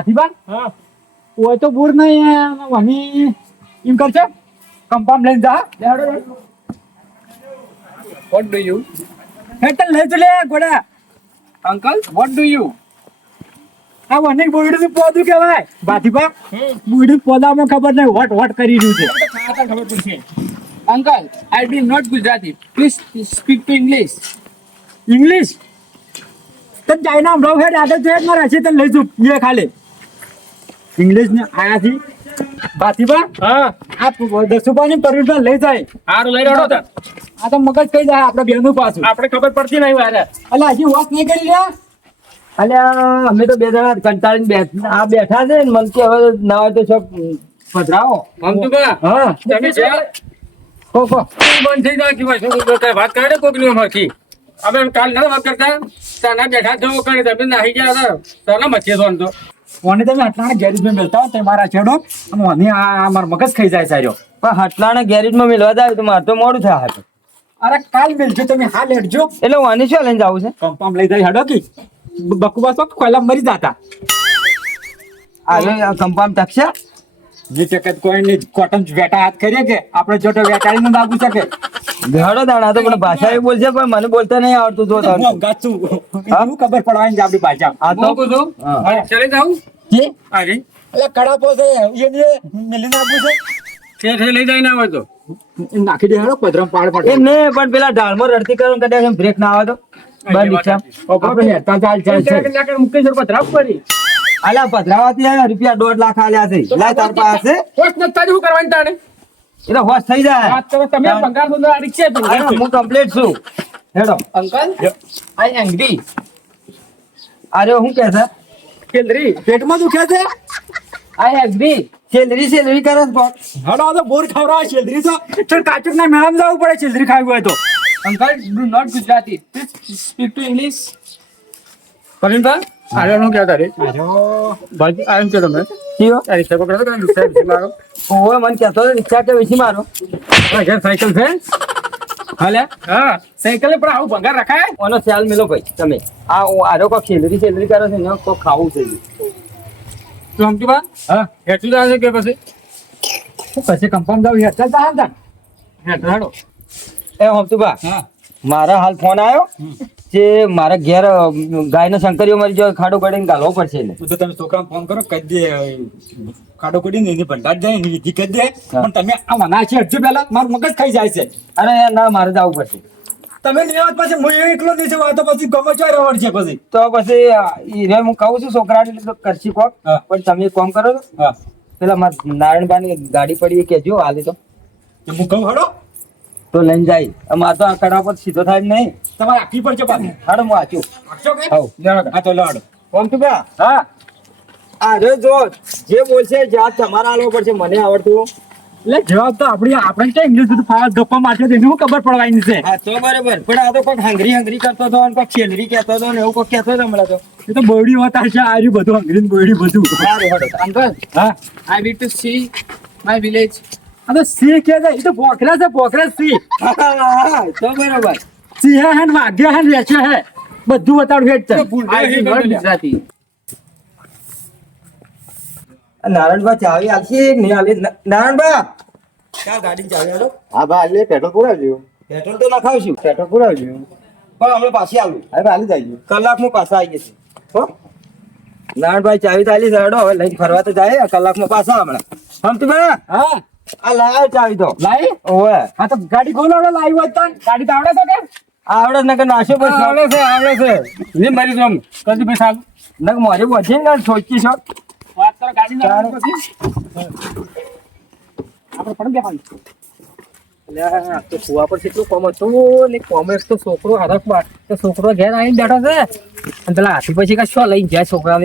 ભાતીબા હા. ઓય તો બુર નહીં વની એમ કરશે કંપામ લઈને જા. વોટ ડુ યુ હેટલ લઈ તો લે ગોડા. અંકલ વોટ ડુ યુ આ વની બોયડું નું પોદું કહેવાય. ભાતીબા બોયડું પોદામાં ખબર નહીં વટ વટ કરી રહ્યું છે. ખબર પડશે. Uncle I do not Gujarati please speak to English English તને ચાઇના હમણાં હેડ આદત છે મારા છે તને લઈ જઉં એ ખાલી. ઇંગ્લિશ ને આયાથી ભાતીબા હા. આ દસુબાની પરવીનભાઈ લઈ જાય. હારું લઈ રહ્યો આ તો મગજ કઈ જાય આપણે બેનું પાછું. આપણે ખબર પડતી નહીં વારે. અલા હજી વાત નહીં કરી લ્યા. અલ્યા અમે તો બે જણા કંટાળીને બેઠ આ બેઠા છે ને મને કે હવે ના હોય તો સબ પધરાવો. મમતુબા હા. તમે છે કો કો. બંધ થઈ જાય કે ભાઈ શું કઈ વાત કરે કોકની માંથી અમે કાલ ના વાત કરતા. તાના બેઠા જો કરે તમે નાહી ગયા હતા. તાના મચે દોન તો. કોને તમે આટલા ગેરેજમાં હોય તો મારા છેડો. મને આ મારો મગજ ખાઈ જાય સારો પણ હટલાને ગેરેજમાં મિલવા જાય તો મારે તો મોડું થાય હતું અરે કાલ મેલજો તમે હાલ હેડજો. એટલે વાની શું લઈને જવું છે? કંપામ લઈ જાય હેડો કી બકુબા તો કોયલા મરી જાતા? આ કંપામ ટકશે જે ટકત કોઈ નહીં કોટન વેટા હાથ કરીએ કે? આપણે જોટો વેટાડીને દાબુ શકે. ઘડો દાડા તો પણ ભાષા એ બોલશે પણ મને બોલતા નહીં આવડતું તો તારું. ગાચું હું? ખબર પડવાની છે આપણી ભાષા. આ તો કહું છું? ચલે જાઉં? કે અરે એટલે કડાપો છે એને મિલી નાખું છે. તે લઈ જાય ના હોય તો. નાખી દે હેડો પધરમ પાડ એ ને પણ પેલા ઢાળમાં રડતી કરો ને કદાચ બ્રેક ના આવે તો. બંધ રિક્ષા આપણે હેતા ચાલ ચાલ ચાલ. મુકેશ પધરાવ કરી અલ્યા પધરાવાથી આ રૂપિયા દોઢ લાખ આલ્યા છે. લા તાર પાસે. હોશ ન તારી હું કરવાની તાણે? એટલે હોશ થઈ જાય. વાત કરો તમે પગાર તો આ રિક્ષા હું કમ્પ્લીટ છું. હેડો. Uncle I angry. અરે હું કે છે? કેલરી પેટમાં દુખે છે? આઈ એંગ્રી. છેલરી છેલરી કરે છે પણ. આ તો બોર ખવડાવે છેલરી તો. ચલ કાચક ના મેળામાં જવું પડે છેલરી ખાવી હોય તો. Uncle do not Gujarati. Speak to English Pravinbhai? અરે હું કહેતા રે. ભાઈ આમ કે તમે કયો? આ રિક્ષા પકડો તો રિક્ષા વિશે મારો. ઓવે મને કહેતો હતો રિક્ષા કે વિસી મારો? આ ઘેર સાયકલ છે. હાલે? હા સાયકલ પર આવું ભંગાર રખાય? ઓનો ખ્યાલ મેલો ભાઈ તમે. આ ઓ- આરો કોક સેલરી સેલરી કરો છે ને કોક ખાવું છે. તો સમજી બા? હા. હેઠું જાય છે કે પછી? પછી કમ્પાઉન્ડ જાવ હેરતા જા જા હેઠું હેડો એ હમતુભા હા. મારા હાલ ફોન આવ્યો જે મારા ઘેર ગાયનો શંકરીઓ મારી જો ખાડો કાઢીને ગાલવો પડશે એને. તો તમે છોકરાને ફોન કરો કહી દે ખાડો કડીને એની ભંડાર જાય એની વિધિ કહી દે. પણ તમે આ મના છે હજુ પહેલા મારું મગજ ખાઈ જાય છે. અરે ના મારે જવું પડશે. તમે નહીં આવત પછી હું એકલો નહીં જવા તો પછી ગમે ચાર રવડ છે પછી. તો પછી અ, હું કહું છું છોકરાને તો કરશી કોક પણ તમે કોમ કરો પેલા મારા નારાયણભાઈ ગાડી પડી કેજો હાલે તો હું કહું હડો. તો લઈને જાય. અમાર તો આ કડા પર સીધો થાય નહીં. તમારે આખી પર પાછી હાડો હું કે? હવ. હા તો લડો હમતુભા હા. અરે જો જો જે બોલશે જાત તમારા આલો પડશે મને આવડતું એટલે જવાબ તો આપણી આપણે ક્યાં ઇંગ્લિશ બધું ફાવા ગપ્પા મારશે તો એને ખબર પડવાની છે. હા તો બરાબર. પણ આ તો કોઈક હંગરી હંગરી કરતો હતો અને કોઈક છેલરી કહેતો હતો ને એવું કોઈક કહેતો હતો હમણાં તો. એ તો બોડી હોતા છે આ બધું હંગરી બોડી બધું. સારું હડો. અંકલ હા. I need to see my village તો સિંહ કે છે એ તો પોખરા છે પોખરા સિંહ તો બરાબર. સિંહ હે ને વાઘ્ય હે ને વેચે હે. બધું બતાડું હેડ છે ગુજરાતી. આ ચાવી આલશે કે નહીં આલી ના- ક્યાં ગાડી ચાવી આલો? હા ભાઈ આલે પેટ્રોલ પુરાવજો. પેટ્રોલ તો નાખાવશું. પેટ્રોલ પુરાવજો. પણ હમણાં પાછી આવું હવે આલી જાય કલાકમાં પાછા આવી જશે. હો? નારાયણભાઈ ચાવી તો આલી સાડો હવે લઈને ફરવા તો જાય કલાકમાં પાછા હમણાં. હમતુભા હા. આ લાવ ચાવી તો. લાઈ? ઓવે. હા તો ગાડી ગોલાડો લાવી હોય તો ગાડી તો આવડે છે કે? આવડે નકર નાશો પર આવડે છે આવડે છે. ને મારી જોમ. કદી પૈસા આલું? નકર મારે વધે ને સોચી છો? વાત કરો ગાડી ના પછી. આપણે પણ બે અલ્યા તો કુવા પર કેટલું કોમ હતું? ને કોમર્સ તો છોકરો હરખમાં તો છોકરો ઘેર આવીને બેઠો છે. અને પેલા હાથી પછી કઈ શું લઈને જાય છોકરા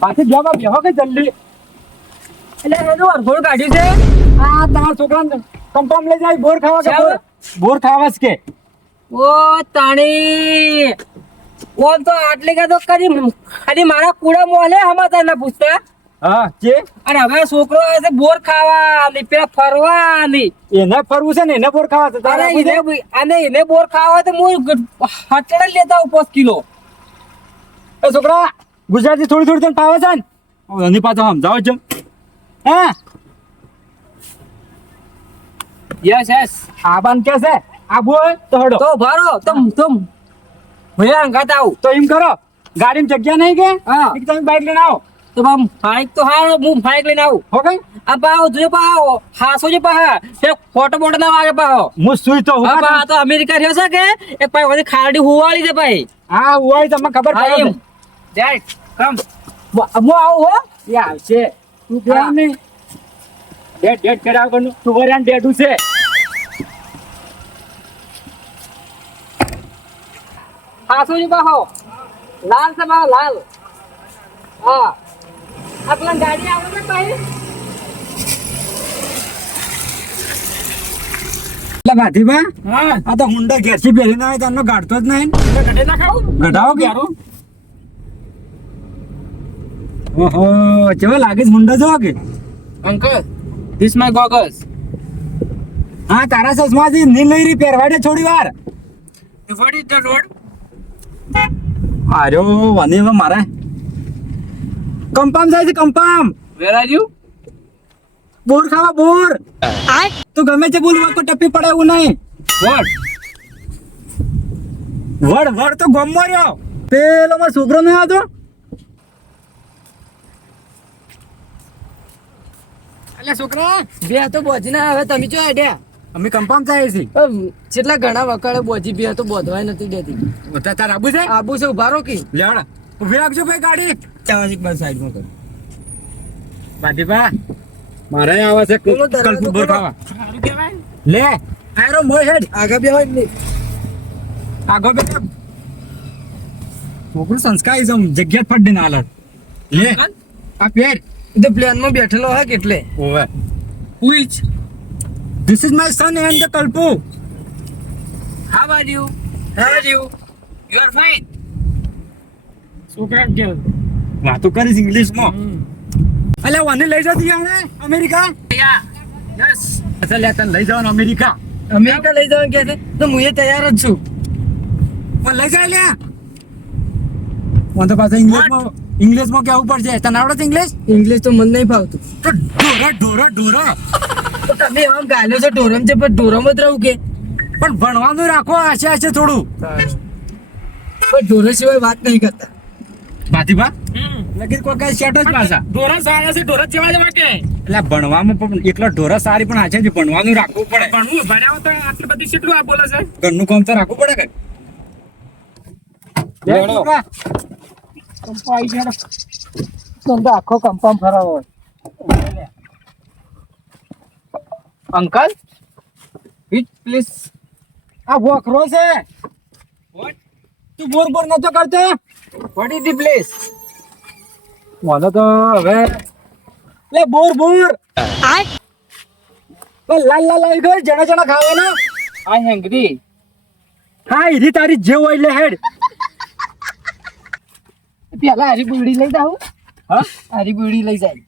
પાછી જવા બેહો કે જલ્દી? એટલે એનું અડધોડ કાઢ્યું છે. આ તમારા છોકરાને કમ્પાઉન્ડ લઈ જાય બોર ખાવા કે. બોર? બોર ખાવા કે. ઓ તાણી ઓમ તો આટલી કે તો કરી ખાલી મારા કુડા મોલે હમા ના પૂછતા. હા કે? અને હવે છોકરો આવે છે બોર ખાવા ની પેલા ફરવા ની એને ફરવું છે ને એને બોર ખાવા છે અરે તારે એને અને એને બોર ખાવા તો હું હટડે લેતા ઉપસ કિલો. એ છોકરા ગુજરાતી થોડી થોડી તને ફાવે છે ને? એની પાછો સમજાવો જમ. હા? યસ યસ આ બાન કે છે? આબુ તો હડો. તો ભારો તમ તમ. ભયા અંગાત આવું. તો એમ કરો. ગાડીમાં જગ્યા નહીં કે? હા. તમે બાઈક લઈને આવો. તો આમ ફાઈક તો હારો હું ફાઈક લઈને આવું. હો કઈ? આ પાઓ જો પાઓ હાસો જો પા તે ફોટો બોટો ના વાગે પાઓ હું સુઈ તો હું આ તો અમેરિકા રહ્યો છે કે? એક પાઈ ખાડી હુવાળી દે ભાઈ. હા હુવાળી તમને ખબર પડે ડેટ કમ હું આવું હો? એ આવશે તું બે ને ડેટ ડેડ કરાવ કરનું તું વરાન બેઠું છે. હાસો જે પાહો લાલ છે બાહો લાલ. હા. આ ગાડી આવડે ને ભાઈ? હા. આ તો હુંડા ઘેરથી હોય તો તને ગાડતો જ નહીં. ગઢે ના ખાવું. ગઢાવો કે? ઓહો કેવા લાગે છે? મુંડા જો કે? અંકલ ધીસ માય ગોગલ્સ હા તારા ચશ્માથી નીલ લઈ રહી પહેરવાડે થોડી વાર. વોટ ઇઝ ધ રોડ આર્યો વાની મારે. કંપામ જાય છે કંપામ. વેર આર યુ બોર ખાવા બોર. તું ગમે છે બોલ કોઈ ટપ્પી પડે એવું નહીં વોટ વડ વડ તો ગમો રહ્યો. પેલો મારો છોકરો નહીં આવતો? એટલે છોકરા બે તો બોજી ના હવે તમે ચો આડ્યા. અમે કંપામ થાય છે. કેટલા ઘણા વકાળે બોજી બે તો બોધવાય નથી દેતી. તાર તાર આબુ છે? આબુ છે ઊભા રહો કે. લેવડ ઊભી રાખજો ભાઈ ગાડી. ચાવાજી બસ સાઈડમાં કર. બાટીપા મારે આવે છે બોલો દરવાજો કલ્પુ બોર ખોલો. ખાવા. લે આરો મોય હેડ. આગા બે હોય ને. આગો બે. છોકરું સંસ્કાર જગ્યા ફટ દઈને હાલત લે આ પેર તો પ્લેનમાં બેઠેલો હા કેટલે? ઓવે. Which this is my son and the Kalpu how are you? How are you? You are fine? છોકરા કે? વાતો કરીશ ઇંગ્લિશમાં અલે વાને લઈ જતી આને અમેરિકા? યા યસ અચ્છા લે તને લઈ જવાનું અમેરિકા. અમેરિકા લઈ જવાનું કે છે? તો હું એ તૈયાર જ છું. પણ લઈ જાય લે વાંધો તો પાછું ઇંગ્લિશમાં ઇંગ્લિશમાં કેવું પડશે તને આવડે છે ઇંગ્લિશ? ઇંગ્લિશ તો મને નહીં ફાવતું. તો ઢોરા ઢોરા ઢોરા. તો તમે આમ ગાલ્યો છો ઢોરમ છે પણ ઢોરમ જ રહું કે? પણ ભણવાનું રાખો આશે આશે થોડું. પણ ઢોરો સિવાય વાત નહીં કરતા. ભાતીભા લગીર કોઈ કઈ શેટ જ પાછા. ઢોરા સારા છે ઢોરા જેવા જ માટે. એટલે ભણવામાં પણ એટલો ઢોરા સારી પણ આછે જ ભણવાનું રાખવું પડે. ભણવું ભણ્યા તો આટલી બધી શેટલું આ બોલે છે. ઘરનું કામ તો રાખવું પડે કે? તો આખો કંપામ ફરાવો અંકલ? વિચ પ્લીઝ આ વોખરો છે? તું બોર બોર નતો કરતો? વોટ ઇઝ ધી પ્લેસ મને તો હવે લે બોર બોર. લે લાલ લાલ આવી ગયો જણા જણા ખાવાના? I હેંગરી હા ઈરી તારી જે હોય લે હેડ. પેલા હારી બીડી લઈ જાવ હા? હારી બીડી લઈ જાય.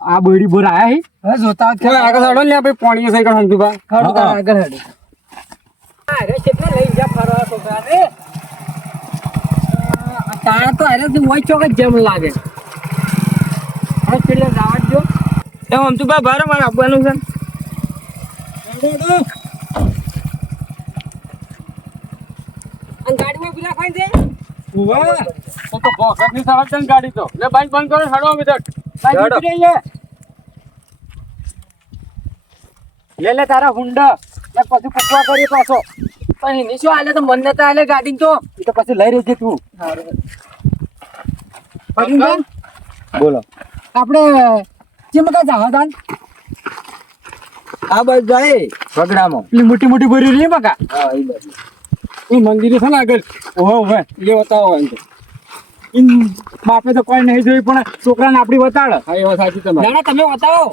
આ બોડી બોર આયા હે? હવે જોતા હોત આગળ હડો ને આપણે પાણી સઈ કણ હંતુ બા. હડો આગળ હડો. અરે કેટલા લઈ જા ફરવા છોકરા રે તારા તો અરે તું હોય ચોક જ જેમ લાગે. હા પેલે જવા જો એમ હંતુ બા બાર મારે આપવાનું છે. અને ગાડીમાં પેલા ખાઈ દે ઉવા તો તો બોકટની ગાડી તો. લે બાઈક બંધ કરો હડો અમે તક હેડો. લે લે તારા હુંડા. લે પછી કુકવા કરી પાછો. પણ એની શું હાલે? તો મન નતા આલે ગાડી તો. એ તો પછી લઈ રહેજે તું. પરીંગા બોલો. આપણે કેમ કા જાવા દાન. આ બાજુ જાય વગડામાં પેલી મોટી મોટી ભરી રહી બકા હા એ બાજુ. એ મંદિર છે ને આગળ ઓહો ઓહો એ બતાવો એમ તો. બાપે તો કોઈ નહીં જોયું પણ છોકરાને આપણી બતાડ. હા એ વાત સાચી તમારી. ના તમે બતાવો.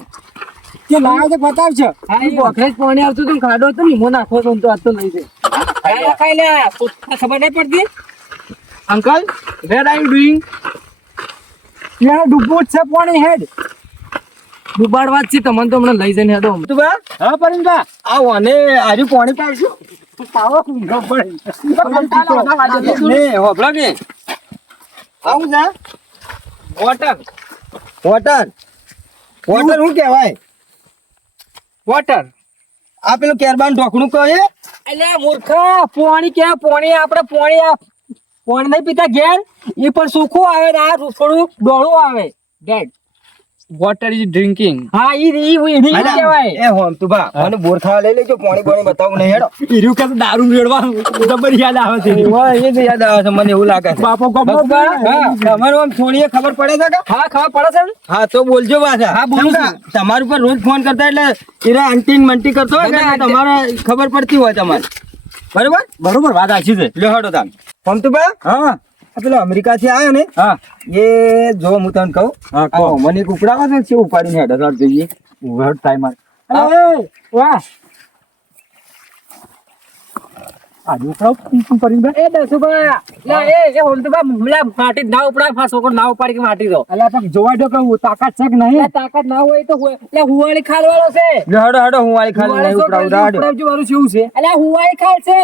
કે લાવે તો બતાવશે હા એ પોખરે જ પાણી આવતું હતું ખાડો હતો ને હું નાખો તો આજ તો ખાઈ ખાઈ લે. ખબર નહીં પડતી? Uncle where are you doing ત્યાં ડૂબવું જ છે પાણી હેડ. ડૂબાડવા જ છે તમને તો હમણાં લઈ જઈને હેડો. તું બા? હા પરિંદા. આવો અને આજુ પાણી પાડશું? વોટર વોટર શું? કેવાય વોટર આ પેલું કેરબાન ઢોકણું કહે એટલે મૂર્ખ પોણી કે પોણી આપણે પોણી આ પોણી નહીં પીતા ઘેર. એ પણ સુખું આવે ને આ થોડું ડોળું આવે. ડેડ વોટર ઇઝ ડ્રિંકિંગ હા ઈ ઈ ઈ કહેવાય. એ હોમ તું બા મને બોર ખાવા લઈ લેજો પાણી પાણી બતાવું નહીં હેડો. હીરું કે દારૂ મેળવા જબર યાદ આવે છે વાહ, એ જ યાદ આવે છે મને એવું લાગે છે. બાપો ગમો બા હા, તમારું આમ થોડીએ ખબર પડે છે કે? હા ખબર પડે છે હા તો બોલજો પાછા. હા, બોલું તમારું પર રોજ ફોન કરતા એટલે એરા આંટી મંટી કરતો હોય ના, કે તમારે ખબર પડતી હોય તમારે. બરોબર? બરોબર વાત આછી છે. લ્યો હડો તાન. હોમ તું બા? હા. પેલો અમેરિકા થી આવ્યો ને હા. એ જો હું તને કહું હા, મને એક ઉપડાવો છે ઉપાડીને હેડો સાહેબ જઈએ. ઉઘડ ટાઈમ અરે વાહ. આ છોકરાઓ શું કરીને એ દસુભા લે એ એ હોમતુભા લે માટી ના ઉપડા ફા છોકરો ના ઉપાડી કે માટી દો અલ્યા પણ જોવા દો કે તાકાત છે કે નહીં? તાકાત ના હોય તો લે હુવાળી ખાલવાળો છે. લ્યો હડો હડો હું આઈ નહીં ઉપડાવું હુવાળી હડો. ઉપડાવજો વાળું છે? અલ્યા હુવાળી ખાલ છે.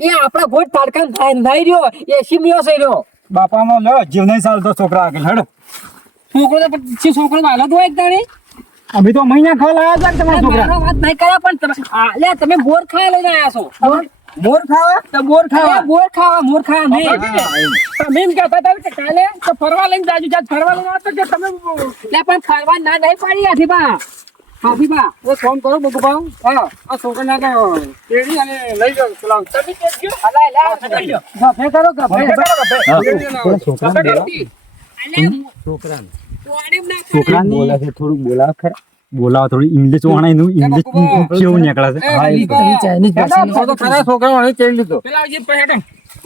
એ- આપણા ગોટ તાડકા નાઈ રહ્યો એસી મિયો છે રહ્યો. બાપામાં લો જીવ નહીં ચાલતો છોકરા આગળ હેડો. છોકરો તો પછી છોકરો વાલો તો એક દાણી અમે તો મહિના ખાવા લાયા હતા તમારા છોકરા. વાત નહીં કર્યા પણ તમે આ, લે તમે બોર ખાવા લઈને આયા છો. મોર ખાવા? તો બોર ખાવા? બોર ખાવા? મોર ખાવા નહીં. તમે એમ કહેતા હતા કે કાલે તો ફરવા લઈને જાજુ જાત ફરવા લઈને આવતો કે તમે લે પણ ફરવા ના નહીં પાડી આથી બા. હાથી બા એ ફોન કરો બગુ બા હા આ છોકરા ના કેડી અને લઈ જાવ પેલા તમે કેજો અલા લે ગફે કરો ગફે કરો. છોકરા છોકરા બોલે છે થોડું બોલાવ ખરા. બોલાવ થોડું ઇંગ્લિશ વાણા નું ઇંગ્લિશ કેવું નીકળે છે? તો ખરા છોકરા વાળી ચેડ લીધો. પેલા જે પહેડો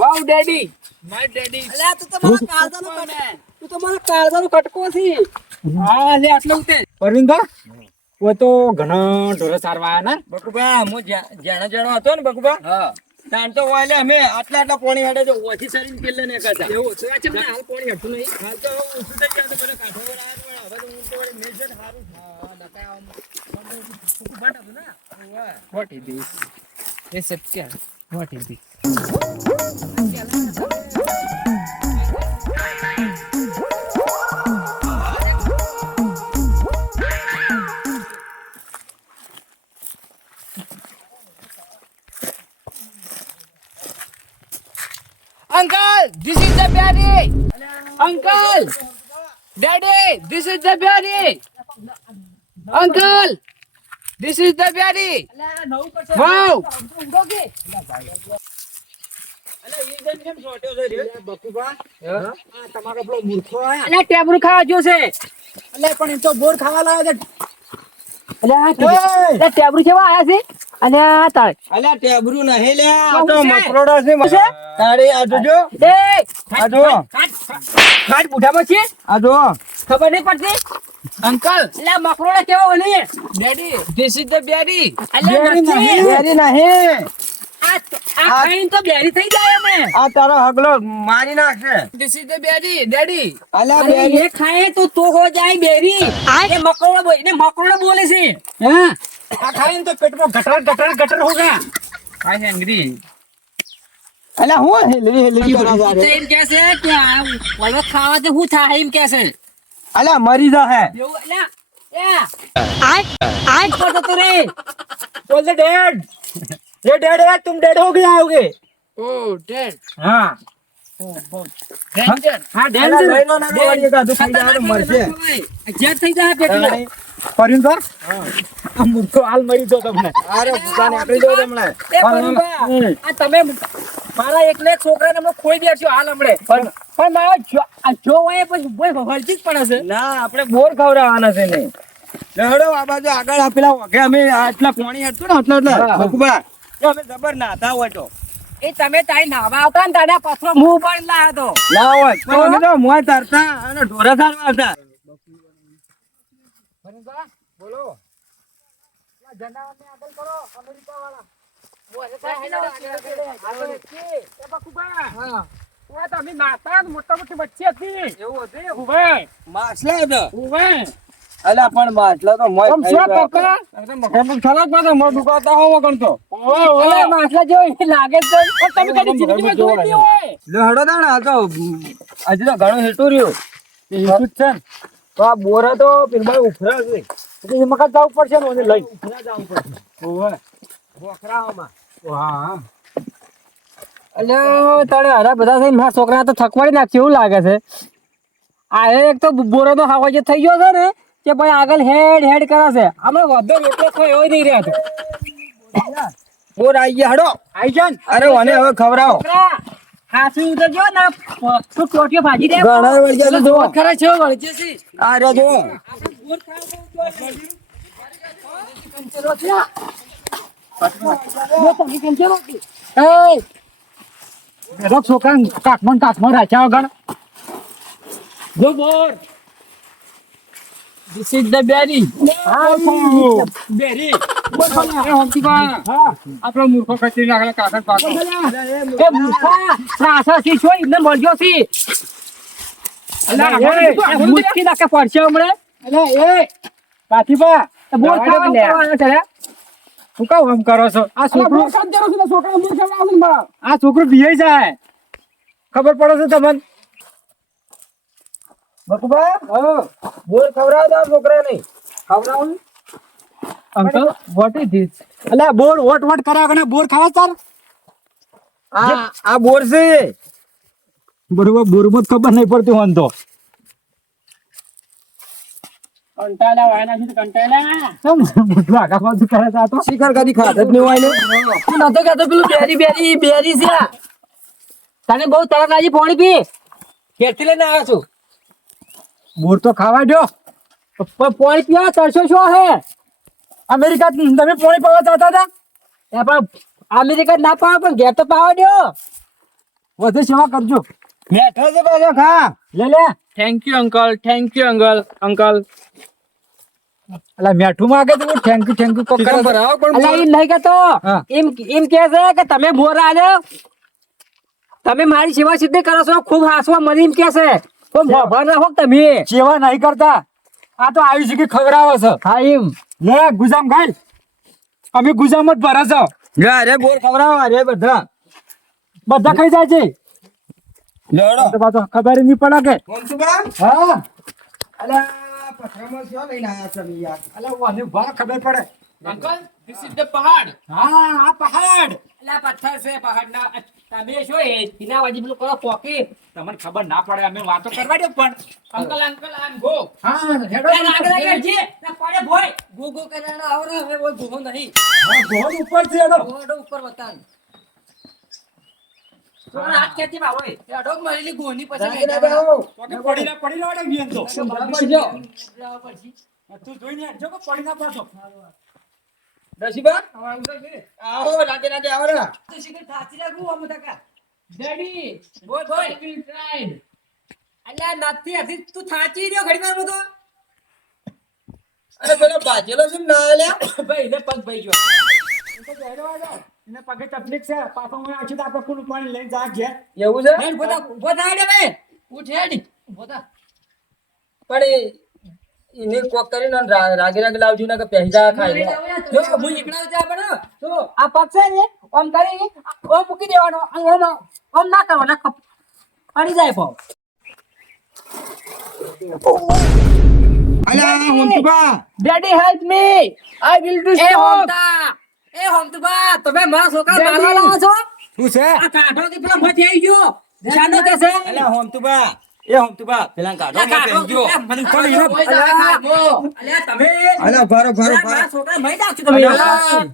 વાવ ડેડી. My daddy. અલ્યા તું તો મારા કાળજાનો કટ તું તો મારા કાળજાનો કટકો છે. હા લે આટલે ઉતે પરવીનદા ઓ તો ઘણા ઢોરો સારવા આવ્યા ના. બકુબા હું જ્યાં- જેણો જણો હતો ને બકુબા હા. તાણ તો વાલે અમે આટલા આટલા પાણી હેડે તો ઓછી સરીને પેલે ને કરતા એવું છે? આ ચમ હાલ પાણી હટતું નહીં. હાલ તો હવે થઈ ગયા તો બધા કાંઠો પર હવે તો ઊંટ તો વળી મેં હારું. હા, નકાય આમ. ફૂકું ને. What is this A Satya. What is this Uncle, this is the berry. Uncle, Daddy, this is the berry. Uncle, this is the berry. Wow. અલ્યા ટેબરું ખાવા જો છે અલ્યા પણ એ તો બોર ખાવા લાવ્યો છે અલ્યા અલ્યા ટેબરું કેવા આયા છે અલ્યા તાર. અલ્યા ટેબરું નહીં લે આ તો? મકરોડો છે છે? તારે આ જોજો. એ આ જો. ખાટ બુઢામાં છે? આ જો. ખબર નહીં પડતી? અંકલ. અલ્યા મકરોડા કેવો બની? Daddy this is the berry અલ્યા નથી. બેરી નહીં. હગલો મારી નાખશે. એ ખાય તો તો હો જાય બેરી. એ મકરોડો બોલે બોલે છે. હા? ગટર ગટર ગટર હો અલા હું હેલરી હેલરી કરવા જા આ વળો ખાવા તો હું થાય એમ કે અલા મરી જા હે એવું અલા આ આ તો તો રે. બોલ ધ ડેડ. ये डैड है तुम डेड हो गया होगे ઓ ડેડ हाँ ડેન્જર हाँ અલ્યા डैड લઈ લો ને તો વળી એકાદું ખાઈ જાય તો મરશે જેટ થઈ જાય પેટમાં परिंदा આ મૂર્ખો હાલ મરી જો તમને અરે ભૂતાને આપી દો તમને એ પરુભા, આ તમે મારા એકલે એક છોકરાને હમણાં ખોઈ દેશો હાલ હમણે પણ પણ મારા જો આ જો હોય પછી બોય હલતી જ પડે છે ના આપણે બોર ખવડાવવાના છે ને લહડો આ બાજુ આગળ આપેલા વખે અમે આટલા પાણી હટતું ને આટલા આટલા બકુબા જો અમે જબર નાતા હોય તો. એ તમે તારી નાવા આવતા ને તારા પથરો મું ઉપર લાવ્યો તો. ના હોય. તો અમે તો મોય તરતા અને ઢોરા સારવા હતા તમે નાતા મોટા મોટી વચ્ચે હતી એવું હતું ઉભે. માછલા હતા. ઉભે. અલ્યા પણ માછલા તો મોય ખાઈ શું. કાકા? મગરમચ્છ ખરા મો દુકાતા મોં દુખાતા હો વગર તો. ઓય માટલા જો લાગે તો પણ તમે કદી જિંદગીમાં જોઈ નહીં હોય. લે હડો દાણા આ તો હજી તો ઘણો હેઠું રહ્યો. એ હેતુ છે તો આ બોરા તો પેલા ઉફરા છે એટલે એ મકા જાવ પડશે ને લઈ. ઓવે. બોખરાઓમાં. હા હા અલ્યા તારે હારા બધા થઈને મારા છોકરા તો થકવાડી નાખશે એવું લાગે છે. આ એક તો બોરો તો હવા જે થઈ ગયો છે ને. કે ભાઈ આગળ હેડ હેડ કરે છે. અમે વધો રોટલો કોઈ હોય નહીં રહ્યા બોર આઈ ગયા હડો. આઈ જા અરે મને હવે ખવડાવો. હાથી ઉતરજો ના તો ટોટીઓ ભાજી દે ઘણા વળગ્યા છે જો ખરા છે વળજે છે. આ રે જો એય! બેઠો છોકરાને કાકમાં ને રાખ્યા વગર. જો બોર This is the berry. Berry. એ મૂર્ખો કચરી નાખેલા કાકા પાકો. એ મૂર્ખા ત્રાસા થી છો એમને મળજો છે અલા, એ, અમારે શું મુશ્કેલ નાખે પડશે હમણે અલે એ કાઠીબા બોલ ખાવા કરવાનો છે શું કામ આમ કરો છો આ છોકરો. આ છોકરો બીએ જાય ખબર પડે છે તમને બકુબા બોર ખવડાવો તો છોકરાને. ખવડાવો? Uncle, what is this? અલે બોર વોટ વોટ કર્યા વગર બોર ખાવા તાર? આ આ બોર છે. બરોબર બોરમાં જ ખબર નહીં પડતી હોન તો. કંટાળા વાયના છે કંટાળા. મોટું આખા બાજુ કરે છે તો. શિખર કરી ખાધા જ નહીં હોય ને? તું નતો કહેતો પેલું બેરી બેરી બેરી છે. તને બહુ તરત આજે પાણી પી. ઘેરથી લઈને આવ્યો છું? બોર તો ખાવા દો પોણી પાણી પીવા તરસો છો હે? અમેરિકા તમે પોણી પાવા જતા હતા? એ પણ અમેરિકા ના પાવે પણ ઘેર તો પાવા દો વધુ સેવા કરજો. બેઠો છે પાછો ખા. લે લે. Thank you uncle thank you uncle uncle અલા મેઠું માગે તો થેન્ક યુ થેન્ક યુ કોક કરે છે. ભરાવો પણ અલા ઈ નહીં કહેતો. એમ એમ કે છે કે તમે બોર આલ્યો. તમે મારી સેવા સિદ્ધિ કરો છો ખૂબ હાસવા મને એમ કે છે. કોઈ મોભા રાખો કે તમે? સેવા નહીં કરતા. આ તો આવી છે કે ખવડાવે છે. હા એમ. લે ગુજામ ખાઈ અમે ગુજામ જ ભરા છો. લે અરે બોર ખવડાવો અરે બધા. બધા ખાઈ જાય છે. લેડો તો ખબર નહીં પડે કે મનસુબા હા. અલા પથરામાં શું લઈને આયા તમે યાર? અલા વાને વા ખબર પડે. Uncle, this is the પહાડ. હા આ પહાડ. અલા પથ્થર છે પહાડના. તમે શું એ એના વાજી પેલું કરો પોકી? તમને ખબર ના પડે અમે વાતો કરવા દો પણ. અંકલ અંકલ આમ ગો. હા હેડો એ આગળ રાગ છે. ના પડે ભોય. ગો ગો કરવાનો આવરો હવે ઓય ગો નહીં. હા, ગો ઉપર છે હેડો ગોડો ઉપર બતાન પડી ના પડી ના તો તું જોઈને આવો આવો રા તો થાચી રાખું આમ તકા બોલ બોલ અલ્યા નથી હજી તું થાચી રહ્યો ઘડી વાર અરે પેલો બાજેલો છે ના લ્યા. ભાઈ ને પગ ભાઈ ગયો. એને પગે તકલીફ છે. પાછો હું આછી તો આપણે કુલું પાણી લઈને જા ઘેર. એવું છે? ઊભો થા. હવે ઉઠ હેડ ઊભો થા. પણ એને કોક કરીને રાગે રાગે લાવજો ને કે પહેજા ખાઈ જો હું નીકળાવ જા પણ જો. આ છે ને ઓમ કરી ઓમ મૂકી દેવાનો ઓમ ઓમ ના કરવાનો ખપ પડી જાય પગ. અલ્યા મનસુબા Daddy, help me. I will do એ. હોમતા એ હોમતુબા તમે મારા છોકરા મારવા લાવો છો? શું છે? આ કાઢો કે પેલો મથી આવી ગયો? જાનો કે છે? અલા હોમતુબા એ હોમતુબા પેલા કાઢો આ કાઢો મેં પહેરજો. મને કોણ હીરો અલ્યા તમે અલ્યા ભારો ભારો ભારો છોકરા મહી નાખજો તમે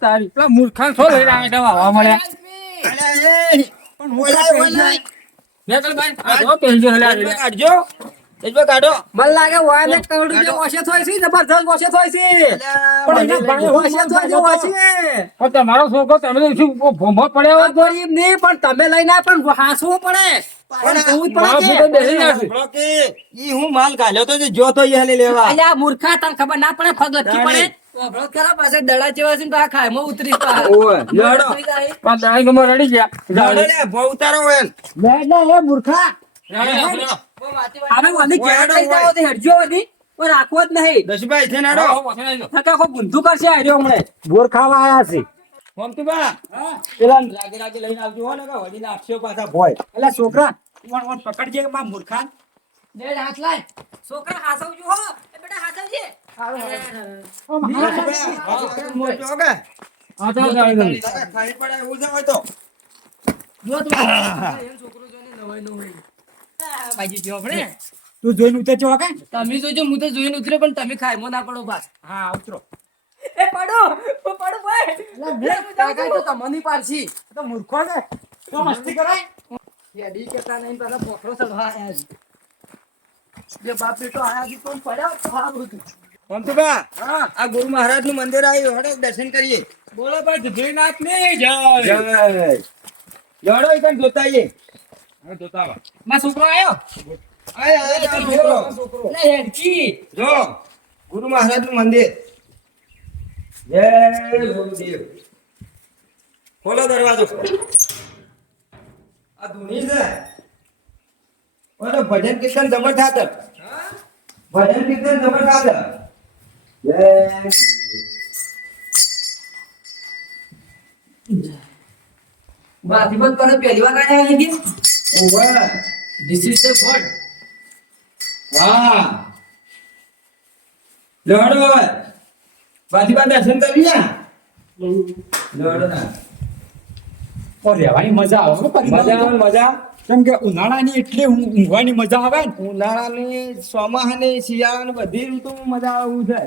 તારી પેલા મૂર્ખાને શું લઈને આવ્યા તમે આવા મળ્યા? અલ્યા એ પણ ઓલાય ઓલાય મેકલ ભાઈ, આ જો પહેરજો હલ્યા કાઢજો તેજબા કાઢો. મને લાગે વાયને કરોડ રૂપિયા ઓછે થાય છે જબરજસ્ત ઓછે થાય છે. પણ એના છે પણ તમારો છોકરો તમે શું પડ્યો તો એમ નહીં પણ તમે લઈને પણ હાંસવું પડે. જ જે મૂર્ખા દડા ઉતરી. હવે મને ઘેર લઈ તો હેડજો વધી. પણ રાખવો જ નહીં. દસભાઈ છે નાડો નકર કોઈ ગુંધું કરશે આર્યો હમણે. બોર ખાવા આયા છે. મમતુબા. પેલા રાગે રાગે લઈને આવજો હો ને કે વડીને આપશો પાછા ભોય. એટલે છોકરા વણ વણ પકડજે માં મૂર્ખા ડેડ હાથ લાય. છોકરા હાસવજો હો. બેટા હાસવજે. દસભાઈ, મોટો કે? આ તો ખાઈ પડે એવું જ હોય તો. જો તું. છોકરો જોઈને નવાઈ નો હોય. બાજી જો આપણે તું જોઈને ઉતર છો કે તમે જોજો હું તો જોઈને ઉતર્યો પણ તમે ખાઈ ના પડો બસ હા ઉતરો. એ પડો હું પડો ભાઈ કાકા તો તમને પારસી આ તો મૂર્ખો છે. તો મસ્તી કરાય. હેડી કેતા નહીં પાછા પોખરો ચડવા આયા છે. જે બાપ બેટો આયા છે કોણ પડ્યા? તો સારું હતું આ ગુરુ મહારાજનું મંદિર આવ્યું હડો દર્શન કરીએ. બોલો ભાઈ જયનાથ ને જય. જય જડો જોતા માં છોકરો આવ્યો જો ગુરુ મહારાજનું મંદિર. જય ગુરુદેવ. ખોલો દરવાજો. આ ધૂની છે. ઓલો ભજન કીર્તન જબર થાત ભજન કીર્તન જબર થાત જય. બાથી બંધ કરે પહેલી વાર આયા અહીં કે This is the word. Wow. Lord over. બાથી દર્શન કરી લડો ના મજા આવે મજા આવે મજા. કેમ કે ઉનાળાની એટલી ઊંઘ- ઊંઘવાની મજા આવે ને? ઉનાળાની ચોમાહાની શિયાળાની બધી ઋતુમાં મજા આવે છે.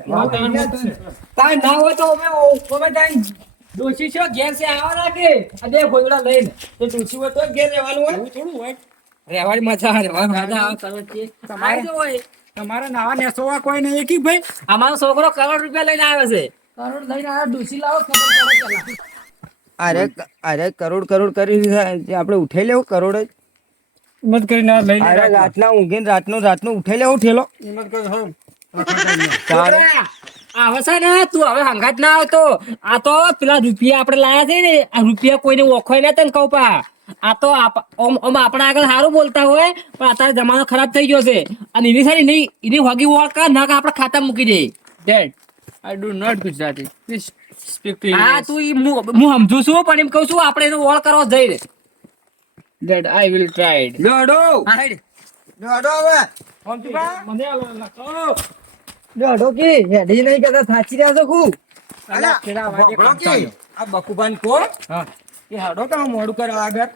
ના હોય તો અમે અમે તાઈ ડોશી છો? ઘેર છે આવા રાખે? આ બે ગોદડા લઈને. તો તુલસી હોય તો ઘેર રહેવાનું હોય. એવું થોડું હોય. રહેવાની મજા આવે રહેવાની મજા આવે. કરો છે તમારે- જો હોય. તમારે નાવા નેસોવા કોઈ નહીં. એકી ભાઈ અમારો છોકરો કરોડ રૂપિયા લઈને આવે છે. કરોડ લઈને આયા ડોસી લાવો ખબર પડે અરે અરે કરોડ કરોડ કરી આપણે ઉઠાઈ લેવું કરોડ જ. મત કરીને આ લઈને અરે રાતના ઊંઘીને રાતનો રાતનો ઉઠાઈ લેવું ઠેલો હિંમત કરો હો. આવે છે ને તું હવે હંગાત ના આવતો. આ તો પેલા રૂપિયા આપણે લાયા છે ને આ રૂપિયા કોઈને ઓળખોય ના તને કહું પા. આ તો ઓમ ઓમ આપણા આગળ સારું બોલતા હોય પણ અત્યારે જમાનો ખરાબ થઈ ગયો છે. અને એની સારી નહીં એની વગી ઓળખ ના કે આપણે ખાતા મૂકી દે. Dad I do not Gujarati. Please speak to હા તું હું હું સમજુ છું પણ એમ કહું છું આપણે એનો ઓળ કરવા જઈ રે ડેડ આઈ વિલ ટ્રાય હેડ. લડો હવે. મને આ લ- લ- કે હેડી નહીં કહેતા થાચી રહ્યા છો ખૂબ? અલા, ખેડા વાગે ભોગળો કામ કે, ચાલ્યું. આ બકુબાન કો હા. કે હાડો કામ મોડું કરવા આગળ.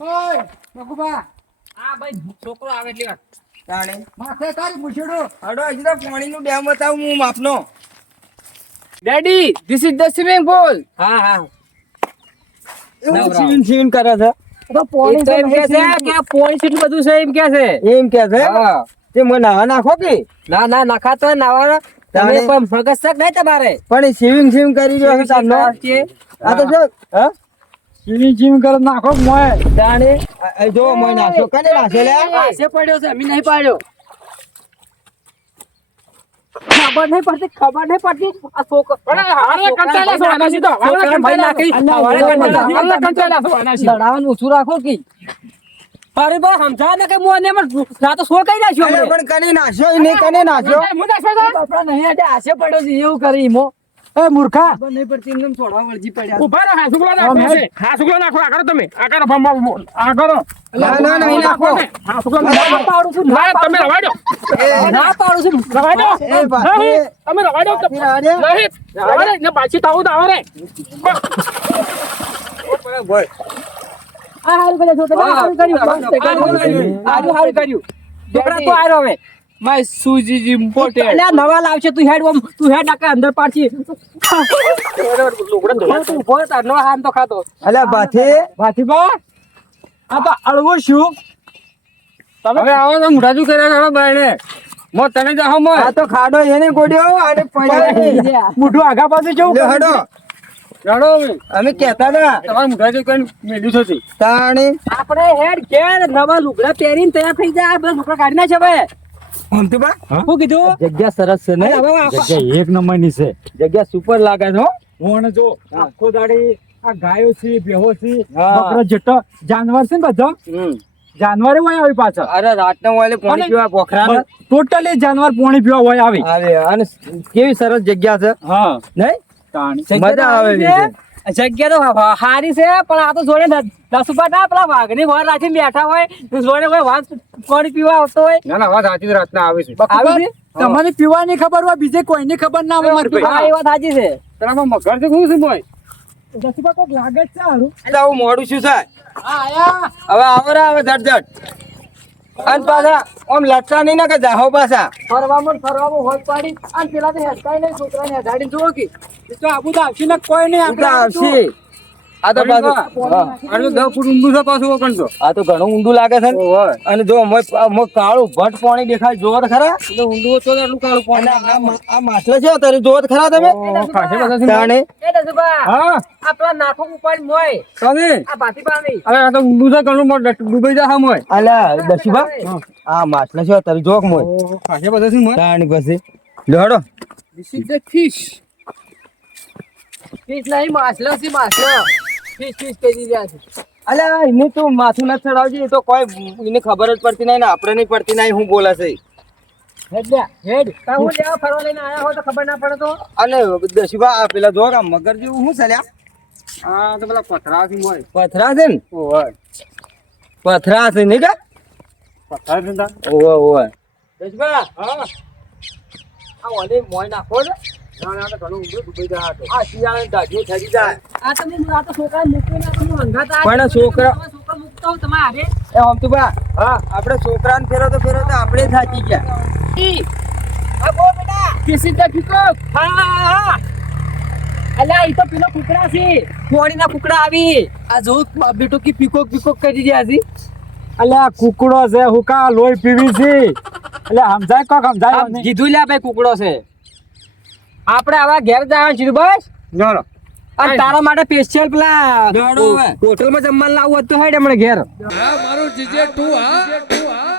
ઓય, મકુબા, હા ભાઈ છોકરો આવે એટલી વાર તાણે. માથે તારી મૂછડો. હાડો હજી તો પાણીનું ડેમ બતાવું હું માપનો. Daddy this is the swimming pool હા હા. એવું છીન છીન કરે છે? તો પોણી એમ કે છે કે આ પોણી બધું છે એમ કે છે. એમ કે છે? હા. તે મને નાવા નાખો કે ના ના નાખાતો નાવા તમે પણ ફગસ શક નહીં તમારે પણ સ્વિમિંગ સ્વિમ કરી તારનો આ તો જો હા ચીની ચીમ કર નાખો મોય આ જો મોય નાખો કને નાખે લે આસે પડ્યો છે મી નહીં પાડ્યો ખબર નહીં પડતી ખબર નહીં પડતી આ છોકરો હારે કંટાળ્યા છો આના સીધો. હારે છોકરાને ભાઈ નાખી. કંટાળ્યા હારે કંટાળ્યા. હારે કંટાળ્યા છો આના સીધો. લડાવાનું ઓછું રાખો કે અરે બા સમજા ને કે હું આને પણ ના તો કઈ નાખ્યો અરે પણ કને નાખ્યો એને કને નાખ્યો હું દાખલો તો બાપડા નહીં આજે આશે પડ્યો છે એવું કરી મો એ મૂર્ખા ખબર નહીં પડતી એમને છોડવા વળજી પડ્યા ઊભા રહો, હાસુકલો નાખો છે. હાસુકલો નાખો, આ કરો તમે. આ કરો, ભમ. આ કરો. ના ના નહીં નાખો હાસુકલો ના પાડું છું ના, તમે રવાડો ના પાડું છું રવાડો એ બાપરે. તમે રવાડો દે. નહીં. ને પાછી તાવું તો આવે રે. આ હારું કર્યું છોકરા, આ હારું કર્યું. મસ્ત હારું કર્યું. હારું કર્યું. છોકરા તો આવ્યો હવે. My is important. એટલે નવા લાવશે તું હેડ ઓમ તું હેડ નાખે અંદર પાડશી. તું ઊભો રહે તાર નવા હાથ તો ખાતો અલ્યા બાથે ભાતીબા આ તો અળવું શું હવે આવો તો મુઢાજુ કર્યા છો બાયણે. મો તને જાહો મો. આ તો ખાડો એને ગોડ્યો અને પૈસા મુઢું આગા પાસે જવું હડો. લડો અમે કહેતા હતા. તમારે મોઢાજુ કરીને મેલ્યું છે તે. તાણે. આપણે હેડ ઘેર નવા લુગડા પહેરીને તૈયાર થઈ જાય. બધા લુગડા કાઢી નાખે હવે. મમતું બા? કીધું? જગ્યા સરસ છે અરે જગ્યા એક નંબરની છે. જગ્યા સુપર લાગે છે હું. જો આખો દાડી આ ગાયો છે ભેહો છે બકરો જેટલો જાનવર છે ને બધો હમ. જાનવરે હોય આવી પાછળ. અરે રાતના હોય પાણી પીવા પોખરા ટોટલી જાનવર પોણી પીવા હોય આવી. આવે અને કેવી સરસ જગ્યા છે. હા. નહીં? મજા આવે છે. જગ્યા તો હા- છે પણ આ તો જોડે દસ રૂપિયા ના પેલા વાઘની ઘર રાખીને બેઠા હોય જોડે કોઈ વાઘ પાણી પીવા આવતો હોય. ના ના વાત સાચી રાતના આવે છે. આવી છે? તમને પીવાની ખબર હોય બીજે કોઈની ખબર ના હોય મારી હા એ વાત સાચી છે. તારામાં મગર છે શું છે બોય દસુબા કોક લાગે છે હારું એટલે હું મોડું છું સાહેબ હા આયા. હવે આવરા હવે ઝટ ઝટ. અને પાછા આમ લટકા નહીં ના કે જાહો પાછા. ફરવામાં ફરવામાં હોત પાડી અને પેલા તો હેડતાય નહીં છોકરાને હેડાડીને જોવો કે. તો આબુ તો આવશે ને કોઈ નહીં આપણે આવશે. આ તો પાછું દસ ફૂટ ઊંડું છે પાછું ઓકણ તો આ તો ઘણું ઊંડું લાગે છે ને. અને જો મોય મોય કાળું ભટ પાણી દેખાય જોવો તો ખરા ઊંડું હતો એટલું કાળું અને આ મા- માછલા છે તારે જોવો તો ખરા તમે? નાખો ઉપાડી મોય. તમે આ ભાતી પાણી. અરે આ તો ઊંડું છે ઘણું મોટું. ડૂબાઈ જા હમ અલ્યા દશીબા આ માછલા છે તારે જોક મોય. બધા પછી. લેડો this is the fish fish નહીં માછલો છે માછલો. ફીસ ફીસ કહી દીધા છે. અલ્યા એને તો માથું ના ચડાવજે એ તો કોઈ એને ખબર જ પડતી નહીં ને આપણે નહીં પડતી નહીં હું બોલે છે. હેડ લે હેડ. તાર હું લેવા ફરવા લઈને આયા હોય તો ખબર ના પડે તો. અને દશીબા પેલા જો મગર જેવું શું ચાલ્યા આ તો પેલા પથરા છે પથરા છે ને? કે? પથરા છે ઓવે ઓવે હા. આ ઓલે મોય નાખો ને ના ના તો ઘણું ઊંડું ડૂબાઈ જા આ શિયાળે દાઢીઓ થઈ જાય. આ તમે આ તો છોકરા મૂકીને તમે હંગાત પણ છોકરા- છોકરા મૂકતો હોય તમારે એ આમ તો બા હા. આપણે છોકરાને ફેરો તો ફેરો તો આપણે થાકી ગયા. આ બો બેટા. ધીસ ઇઝ ધ હા હા હા અલ્યા ઈ તો પેલો કુકડા છે. કોણીના કુકડા આવી. આ જો બેટો કે પીકોક પીકોક કરી રહ્યા છે. અલ્યા કુકડો છે હુકા લોહી પીવી છે? એટલે સમજાય કોક સમજાય કીધું લ્યા ભાઈ કુકડો છે. આપણે આવા ઘેર જવાનું છે બસ? જોરો અને તારા માટે સ્પેશિયલ પેલા. હોટલમાં જમવાનું લાવવું હતું હોય ને હમણાં ઘેર. મારું જીજે ટુ હા.